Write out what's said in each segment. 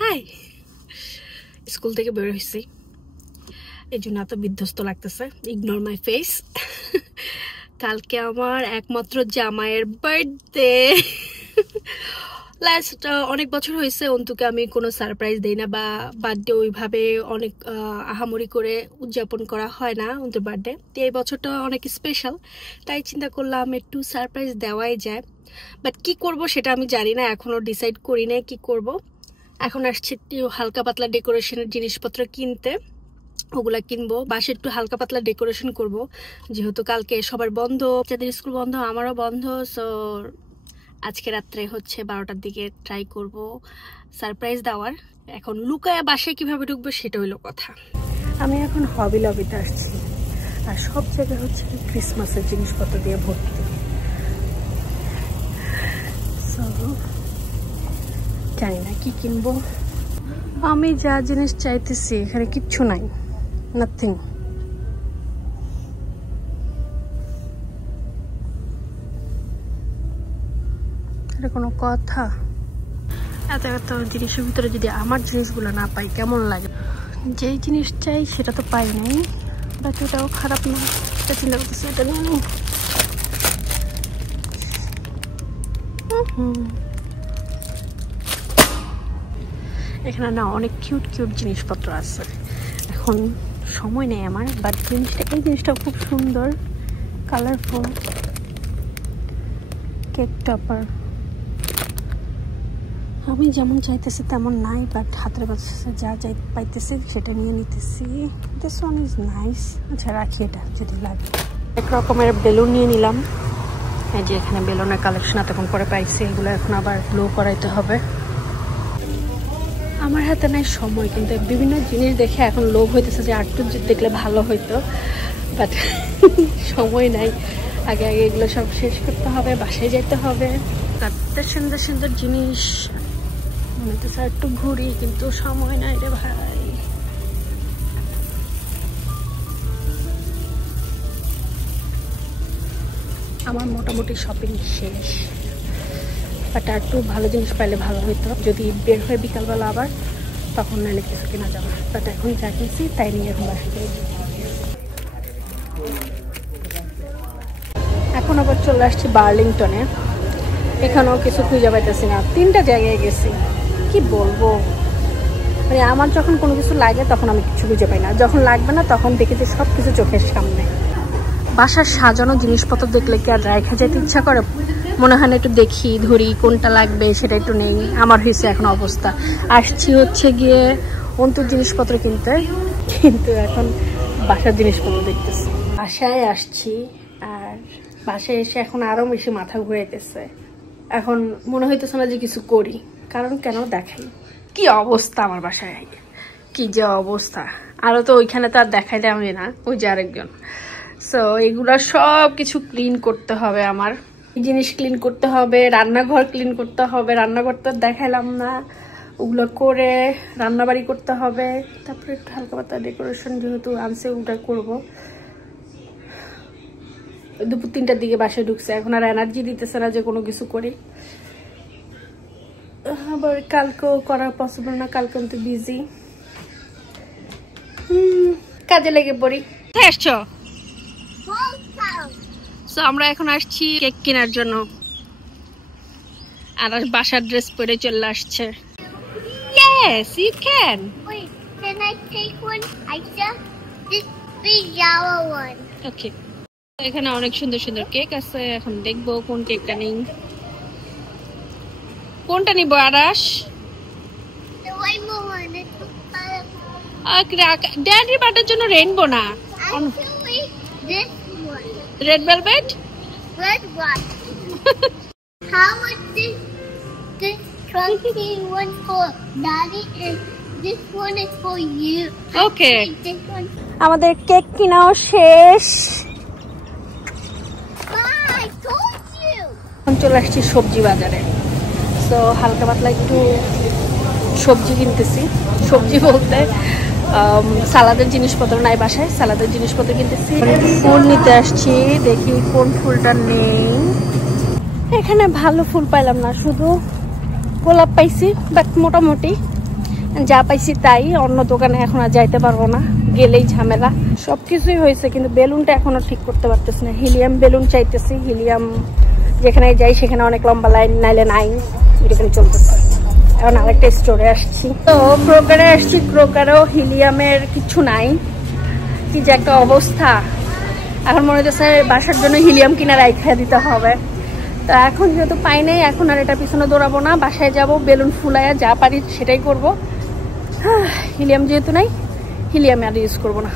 High, school থেকে বের হয়েছি, এই জন্য এত বিধ্বস্ত লাগতেছে। Ignore my face. কালকে আমার একমাত্র জামাইয়ের বার্থডে। লাস্ট অনেক বছর হয়েছে অন্তুকে আমি কোনো সারপ্রাইজ দিই না, বা বার্থডে ওইভাবে অনেক আহামরি করে উদযাপন করা হয় না অন্তুর বার্থডে। তো এই বছরটা অনেক স্পেশাল, তাই চিন্তা করলাম একটু সারপ্রাইজ দেওয়াই যায়। বাট কি করব সেটা আমি জানি না, এখনও ডিসাইড করি না কি করব। এখন আসছে একটু হালকা পাতলা ডেকোরেশনের জিনিসপত্র কিনতে, ওগুলা কিনবো। বাসে একটু হালকা পাতলা ডেকোরেশন করব, যেহেতু কালকে সবার বন্ধ, যাদের স্কুল বন্ধ আমারও বন্ধ। সো আজকে রাত্রে হচ্ছে 12টার দিকে ট্রাই করব সারপ্রাইজ দেওয়ার। এখন লুকায়া বাসায় কিভাবে ঢুকবো সেটা হইলো কথা। আমি এখন হবি লবিতে আসছি, আর সব জায়গায় হচ্ছে ক্রিসমাসের জিনিসপত্র দিয়ে ভর্তি। জানি না কি কিনবো। আমি যা জিনিস চাইতেছি এখানে কিচ্ছু নাই, নাথিং। এটা কোনো কথা? এত এত জিনিসের ভিতরে যদি আমার জিনিসগুলো না পাই কেমন লাগে? যেই জিনিস চাই সেটা তো পাই নাই, বাট ওটাও খারাপ না, এটা চিন্তা করতেছি এটা নিয়ে। এখানে না অনেক কিউট কিউট জিনিসপত্র আছে, এখন সময় নেই আমার। বাট জিনিসটা, এই জিনিসটা খুব সুন্দর, কালারফুল কেক টপার। আমি যেমন চাইতেছি তেমন নাই, বাট হাতের কাছে যা চাই পাইতেছি সেটা নিয়ে নিতেছি। This one is nice. আচ্ছা রাখি, এটা যদি লাগে। এক রকমের বেলুন নিয়ে নিলাম। এই যে এখানে বেলুনের কালেকশন এতক্ষণ করে পাইছি, এগুলো এখন আবার গ্লো করাইতে হবে। আমার হাতে নাই সময়, কিন্তু বিভিন্ন জিনিস দেখে এখন লোভ হইতেছে যে আর্ট দেখলে ভালো হইতো, বাট সময় নাই। আগে আগে এগুলো সব শেষ করতে হবে, বাসায় যেতে হবে। তাতে সুন্দর সুন্দর জিনিস মনে হইতেছে একটু ঘুরি, কিন্তু সময় নাই রে ভাই। আমার মোটামুটি শপিং শেষ, বাট আর একটু ভালো জিনিস পাইলে ভালো হইতো। যদি বের হয়ে বিকালবেলা আবার, তখন নাহলে কিছু কেনা যাবে। বাট এখন যা কিনছি তাই নিয়ে এখন বাসা যাই। এখন আবার চলে আসছি বার্লিংটনে। এখানেও কিছু খুঁজে পাইতেছি না, 3টা জায়গায় গেছি। কি বলবো, মানে আমার যখন কোনো কিছু লাগে তখন আমি কিছু খুঁজে পাই না, যখন লাগবে না তখন দেখি যে সব কিছু চোখের সামনে। বাসার সাজানো জিনিসপত্র দেখলে কি আর রাখা যেতে ইচ্ছা করে? মনে হয় না একটু দেখি, ধরি, কোনটা লাগবে সেটা একটু নেই। আমার হয়েছে এখন অবস্থা। আসছি হচ্ছে গিয়ে অন্তর জিনিসপত্র কিনতে, কিন্তু এখন বাসার জিনিসপত্র দেখতেছি। বাসায় আসছি, আর বাসায় এসে এখন আরো বেশি মাথা ঘুরাইতেছে। এখন মনে হইতেছে না যে কিছু করি, কারণ কেন দেখাই কি অবস্থা আমার বাসায়, কি যে অবস্থা। আরো তো ওইখানে তো আর দেখাইলে আমি না, ওই যে আরেকজন। সো এগুলা সব কিছু ক্লিন করতে হবে, আমার জিনিস ক্লিন করতে হবে, রান্নাঘর ক্লিন করতে হবে। রান্নাঘর তো দেখাইলাম না, ওগুলো করে রান্নাবাড়ি করতে হবে। তারপরে একটু হালকা পাতলা ডেকোরেশন যেহেতু আনছে ওটা করবো। দুপুর 3টার দিকে বাসায় ঢুকছে, এখন আর এনার্জি দিতেছে না যে কোনো কিছু করি। আবার কালকেও করা পসিবল না, কালকে আমি তো বিজি, কাজে লেগে পড়ি। আসছো? সো আমরা এখন আসছি কেক কেনার জন্য, আর বাসার ড্রেস পরে চলে আসছে। Yes, you can. Wait, can I take one? Aisha, this big yellow one. Okay. এখানে অনেক সুন্দর সুন্দর কেক আছে, এখন দেখবো কোন কেকটা নিই। কোনটা নিব আরাশ? The rainbow one. ড্যাডির বার্থডের জন্য রেইনবো না, Actually, this one. Red velvet. Red one. How much this trunky one for Daddy and this one is for you. Okay. This one. আমাদের কেক কিনাও শেষ। I told you. এখন চলে আসছি সবজি বাজারে। তো হালকা পাতলা একটু সবজি কিনতেছি। সবজি বলতে সালাদের জিনিসপত্র নাই বাসায়, সালাদের জিনিসপত্র কিনতেছি। ফুল নিতে আসছি, দেখি কোন ফুলটা নেই। এখানে ভালো ফুল পাইলাম না, শুধু গোলাপ পাইছি, বাট মোটামুটি যা পাইছি তাই, অন্য দোকানে এখন আর যাইতে পারবো না, গেলেই ঝামেলা। সবকিছুই হয়েছে কিন্তু বেলুনটা এখনো ঠিক করতে পারতেছি না। হিলিয়াম বেলুন চাইতেছি, হিলিয়াম যেখানে যাই সেখানে অনেক লম্বা লাইন, নাইলে নাই, এরকম চলতেছে। এখন আরেকটা স্টোরে আসছি, তো ক্রোকারে আসছি, ক্রোকারেও হিলিয়ামের কিছু নাই। কি যে একটা অবস্থা, এখন মনে হচ্ছে বাসার জন্য হিলিয়াম কিনা রাইখা দিতে হবে। তো এখন যেহেতু পাই নাই, এখন আর এটা পিছনে দৌড়াবো না, বাসায় যাব, বেলুন ফুলাইয়া যা পারি সেটাই করব। হিলিয়াম যেহেতু নাই, হিলিয়াম আর ইউজ করবো না,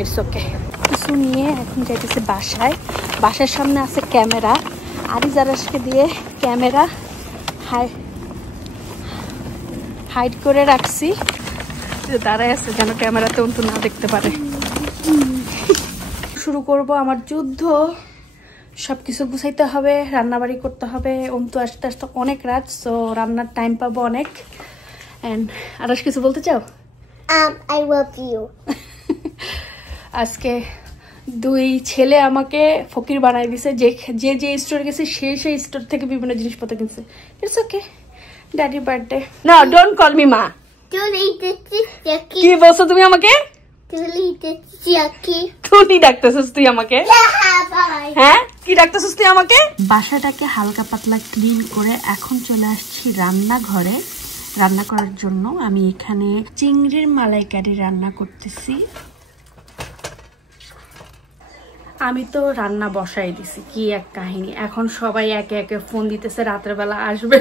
ইটস ওকে। কিছু নিয়ে এখন যাইতেছে বাসায়। বাসার সামনে আছে ক্যামেরা, আরিজারাসকে দিয়ে ক্যামেরা হাইড করে রাখছি, দাঁড়ায় আছে যেন ক্যামেরাতে অন্তু না দেখতে পারে। শুরু করব আমার যুদ্ধ। সবকিছু গুছাইতে হবে, রান্নাবাড়ি করতে হবে। অন্তু আস্তে আস্তে অনেক রাত, সো রান্নার টাইম পাবো অনেক। এন্ড আরস কিছু বলতে চাও? I love you. আজকে দুই ছেলে আমাকে ফকির বানাই দিছে। যে যে স্টোর গেছে সেই স্টোর থেকে বিভিন্ন জিনিসপত্র কিনছে। It's okay, daddy birthday. না, ডোন্ট কল মি মা। কি বলছো তুমি আমাকে? তুই ডাকতেছিস তুই আমাকে? হ্যাঁ, কি ডাকতেছিস তুই আমাকে? বাসাটাকে হালকা পাতলা ক্লিন করে এখন চলে আসছি রান্নাঘরে রান্না করার জন্য। আমি এখানে চিংড়ির মালাইকারি রান্না করতেছি। আমি তো রান্না বসাই দিছি, কি এক কাহিনী। এখন সবাই একে একে ফোন দিতেছে, রাতের বেলা আসবে,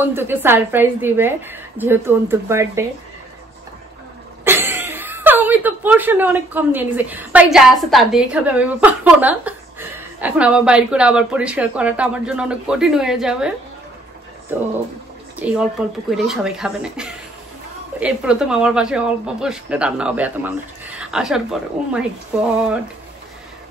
অন্তুকে সারপ্রাইজ দিবে যেহেতু অন্তুর বার্থডে। আমি তো পোর্শনে অনেক কম নিয়ে নিছি, ভাই যা আছে তা দিয়ে খাবে, আমি পারবো না। এখন আবার বাইর করে আবার পরিষ্কার করাটা আমার জন্য অনেক কঠিন হয়ে যাবে। তো এই অল্প অল্প করেই সবাই খাবে না। এই প্রথম আমার বাসায় অল্প পোর্শনে রান্না হবে এত মানুষ আসার পরে। ও মাই গড,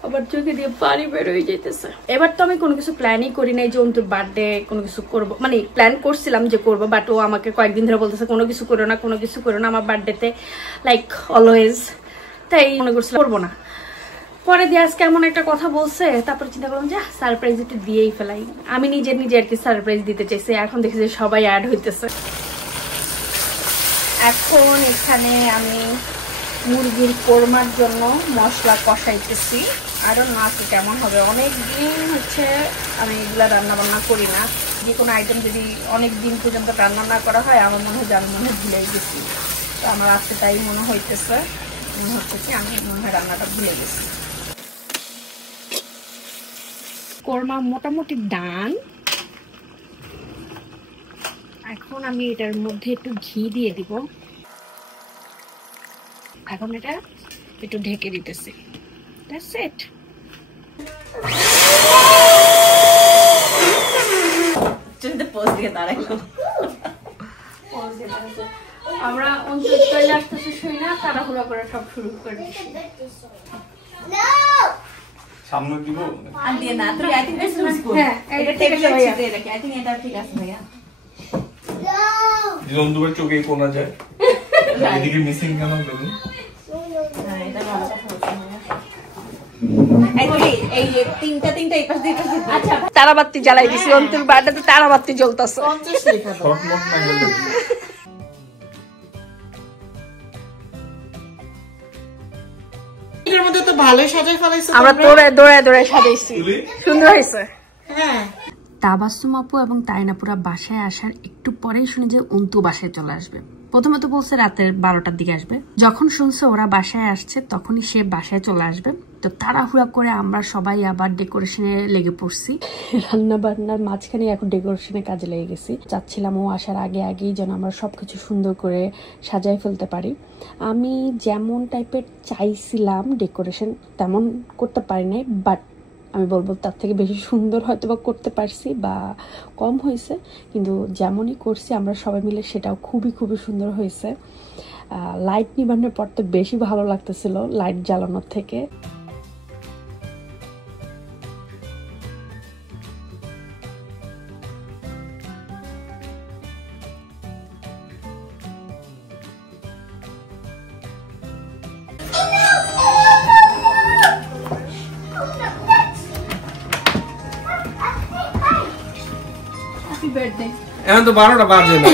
আবার চোখে দিয়ে পানি বের হয়ে যেতেছে। এবার তো আমি কোনো কিছু প্ল্যানই করি নাই যে অন্তুর বার্থডে কোনো কিছু করবো, মানে প্ল্যান করছিলাম যে করবো, বাট ও আমাকে কয়েকদিন ধরে বলতেছে কোনো কিছু করো না, কোনো কিছু করো না আমার বার্থডেতে, লাইক অলওয়েজ। তাই মনে করছিলাম করবো না। পরে দিয়ে আজকে এমন একটা কথা বলছে, তারপরে চিন্তা করলাম যে সারপ্রাইজ একটু দিয়েই ফেলাই। আমি নিজে আর কি সারপ্রাইজ দিতে চাইছি। এখন দেখি যে সবাই অ্যাড হইতেছে। এখন এখানে আমি মুরগির কোরমার জন্য মশলা কষাইতেছি। আরো না কি কেমন হবে, অনেক দিন হচ্ছে আমি এগুলা রান্না বান্না করি না। যে কোনো আইটেম যদি অনেক দিন পর্যন্ত রান্না না করা হয় আমার মনে হয় আমি মনে হয় ভুলে গেছি। তো আমার আজকে তাই মনে হইতেছে, মনে হচ্ছে কি আমি মনে হয় রান্নাটা ভুলে গেছি। কোরমা মোটামুটি ডান। এখন আমি এটার মধ্যে একটু ঘি দিয়ে দিব। এখন এটা একটু ঢেকে দিতেছি। That's it. আমরা অন্তর চলে আসতেছে শুই না, তাড়াহুড়া করে সব শুরু করে দিচ্ছি। সামনে দিব আর দিয়ে না তুই I think this looks good. হ্যাঁ, এটা ঠিক আছে ভাইয়া। আই থিংক এটা ঠিক আছে ভাইয়া। জন্দুবের চোখে কোনা যায়, এদিকে মিসিং কেন দেখুন। হ্যাঁ, এটা ভালো কথা বলছিস ভাইয়া। এই তিনটা এই পাশ দিয়ে আচ্ছা তারাবাতি জ্বালাই দিছি, অন্তর বাড়িতে তারাবাতি জ্বলতেছে। 50 লেখা দাও। শর্ট মোট না গেলে এর মধ্যে তো ভালোই সাজাই ফেলাইছো। আমরা দৌড়ায় সাজাইছি, সুন্দর হয়েছে। হ্যাঁ, তাবাসসুম আপু এবং তাইনাপুরা বাসায় আসার একটু পরেই শুনে যে অন্তু বাসায় চলে আসবে। প্রথমে তো বলছে রাতের 12টার দিকে আসবে। যখন শুনছে ওরা বাসায় আসছে তখনই সে বাসায় চলে আসবে। তো তাড়াহুড়া করে আমরা সবাই আবার ডেকোরেশনে লেগে পড়ছি। রান্না বান্নার মাঝখানে এখন ডেকোরেশনে কাজে লেগে গেছি। চাচ্ছিলাম ও আসার আগেই যেন আমরা সবকিছু সুন্দর করে সাজাই ফেলতে পারি। আমি যেমন টাইপের চাইছিলাম ডেকোরেশন তেমন করতে পারি নাই, বাট আমি বলবো তার থেকে বেশি সুন্দর হয়তো বা করতে পারছি বা কম হয়েছে, কিন্তু যেমনই করছি আমরা সবাই মিলে সেটাও খুবই সুন্দর হয়েছে। লাইট নিবানোর পর তো বেশি ভালো লাগতেছিল লাইট জ্বালানোর থেকে। এখন তো 12টা বাজে না,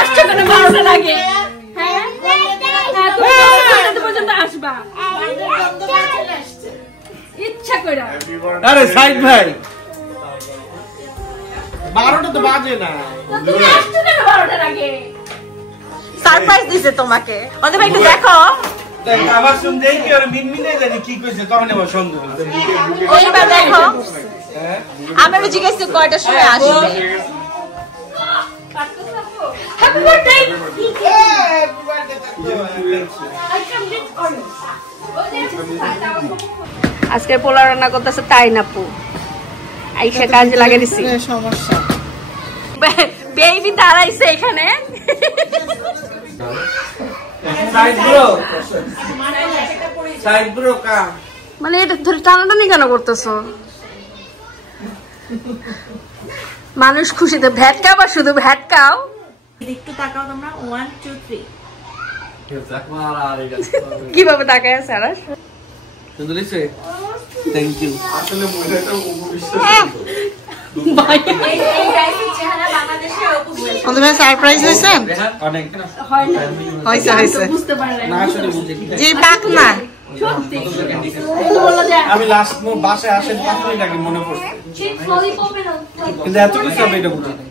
আসছে কেন 12টা লাগে? আরে সাইদ ভাই 12টা তো বাজে না তুমি আসছো কেন 12টার আগে? সারপ্রাইজ দিছে তোমাকে ওদের একটু দেখো দেখ আমার শুনতে কি আর মিনমিনে জানি কি কইছে তখন আমার সন্দেহ হলো ওইবার দেখো আমি জিজ্ঞেস কয়টার সময় আসবে হ্যাপি বার্থডে। আজকে পোলা রান্না করতেছে তাই না পু আইসা কাজে লাগিয়ে দিছি। সমস্যা বেবি দাঁড়াইছে এখানে। সাইদ ব্রো কা মানে এটা ধরে টানাটানি কেন করতেছো? মানুষ খুশিতে ভ্যাটকাও বা শুধু ভ্যাটকাও। একটু তাকাও তোমরা 1 2 3 কিভাবে তাকায় আছে আর সুন্দর হইছে থ্যাংক ইউ আসলে মহিলাটা উপবিশ্বাস ওদের ভাই সারপ্রাইজ হয়েছেন অনেক হয়েছে হয়েছে বুঝতে পারে না আসলে বুঝে কি যে পাক না সত্যি তো বললো যে আমি লাস্ট মো বাসায় আসেন 5 মিনিট আগে মনে পড়ছে কিন্তু এত কিছু আমি এটা বুঝি না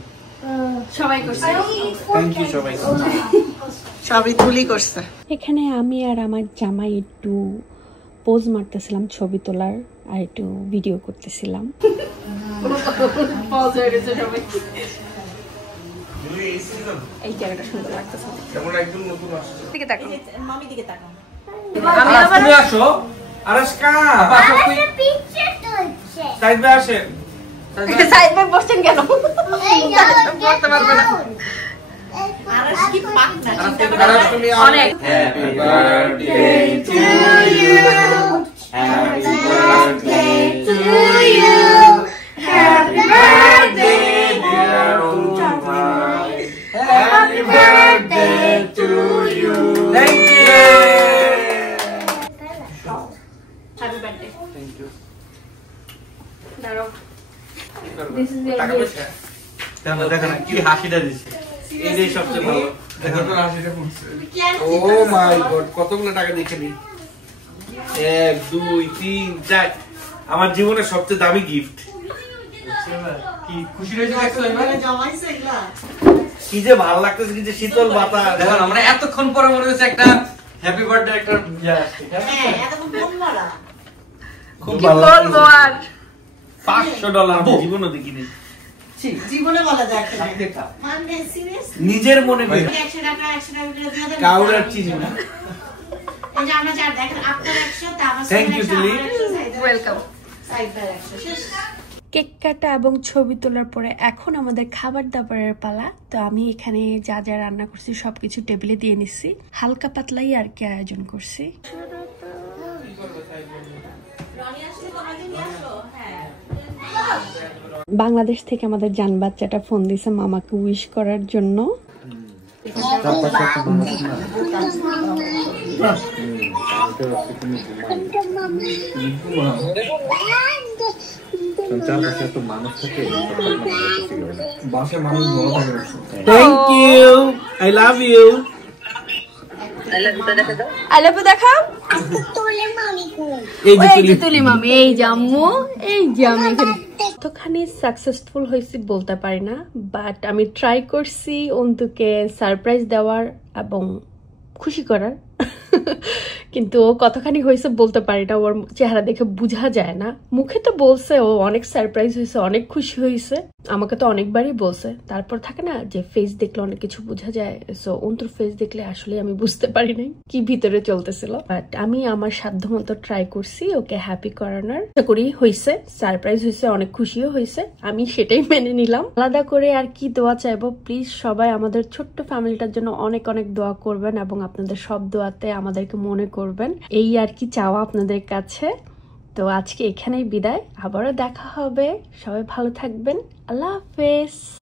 সবাই করছে। থ্যাংক ইউ সবাই সবই তুলি করছে এখানে আমি আর আমার জামাই একটু পোজ মারতেছিলাম ছবি তোলার আর একটু ভিডিও করতেছিলাম। এই জায়গাটা সুন্দর লাগতেছে। যেমন একদম নতুন আসছে দিকে তাকাও। মামি দিকে তাকাও আমি আবার তুমি আসো আরশকা Picture to সাইদ ভাই আসে সাইড বাই বসছেন কেন? বলতে পারবে না আর কি পাক না আরশ তুমি অনেক happy birthday to you happy birthday to you happy birthday dear Umai happy birthday to you thank you happy birthday. Thank you দাঁড়াও। This is your টাকা gift. পয়সা দেখো না কি হাসিটা দিছে এইটাই সবচেয়ে ভালো দেখো তো হাসিটা পড়ছে ও মাই গড কতগুলো টাকা দেখে নি 1 2 3 4 আমার জীবনের সবচেয়ে দামি গিফট কি খুশি হয়েছে দেখছো এবার জমাইছে এগুলা কি যে ভালো লাগতেছে কি যে শীতল বাতাস দেখো আমরা এতক্ষণ পরে মনে হচ্ছে একটা হ্যাপি বার্থডে একটা ইয়ে আসছে হ্যাঁ এত কোন মারা খুব কি ভালো বলবো আর? $500 জীবনও দেখিনি জীবনে বলা যায় না মানে সিরিয়াস নিজের মনে করি 100 টাকা 100 টাকা করে দিয়ে দেন কাউরার চিজ না এই যে আমরা চার দেখেন আপনার 100 তা আমার Thank you, Julie. Welcome. Side by 100 শেষ কেক কাটা এবং ছবি তোলার পরে এখন আমাদের খাবার দাবারের পালা। তো আমি এখানে যা যা রান্না করছি সবকিছু টেবিলে দিয়ে নিচ্ছি। হালকা পাতলাই আর কি আয়োজন করছি। বাংলাদেশ থেকে আমাদের জান বাচ্চাটা ফোন দিছে মামাকে উইশ করার জন্য। বাসে মানুষ বড় থাকে thank you I love you I love you দেখাও। এই যে এই যে তুলি মামি, এই যে আম্মু, এই যে আমি এখানে। কতখানি সাকসেসফুল হয়েছি বলতে পারি না, বাট আমি ট্রাই করছি অন্তুকে সারপ্রাইজ দেওয়ার এবং খুশি করার। কিন্তু ও কতখানি হয়েছে বলতে পারি না, ওর চেহারা দেখে বোঝা যায় না। মুখে তো বলছে ও অনেক সারপ্রাইজ হয়েছে, অনেক খুশি হয়েছে, আমাকে তো অনেকবারই বলছে। তারপর থাকে না যে ফেস দেখলে অনেক কিছু বোঝা যায়, সো অন্তুর ফেস দেখলে আসলে আমি বুঝতে পারি নাই কি ভিতরে চলতেছিল। বাট আমি আমার সাধ্য মতো ট্রাই করছি ওকে হ্যাপি করানোর। করি হয়েছে, সারপ্রাইজ হয়েছে, অনেক খুশিও হয়েছে, আমি সেটাই মেনে নিলাম। আলাদা করে আর কি দোয়া চাইবো, প্লিজ সবাই আমাদের ছোট্ট ফ্যামিলিটার জন্য অনেক অনেক দোয়া করবেন এবং আপনাদের সব দোয়াতে আমাদেরকে মনে করবেন, এই আর কি চাওয়া আপনাদের কাছে। তো আজকে এখানেই বিদায়, আবারও দেখা হবে, সবাই ভালো থাকবেন, আল্লাহ হাফেজ।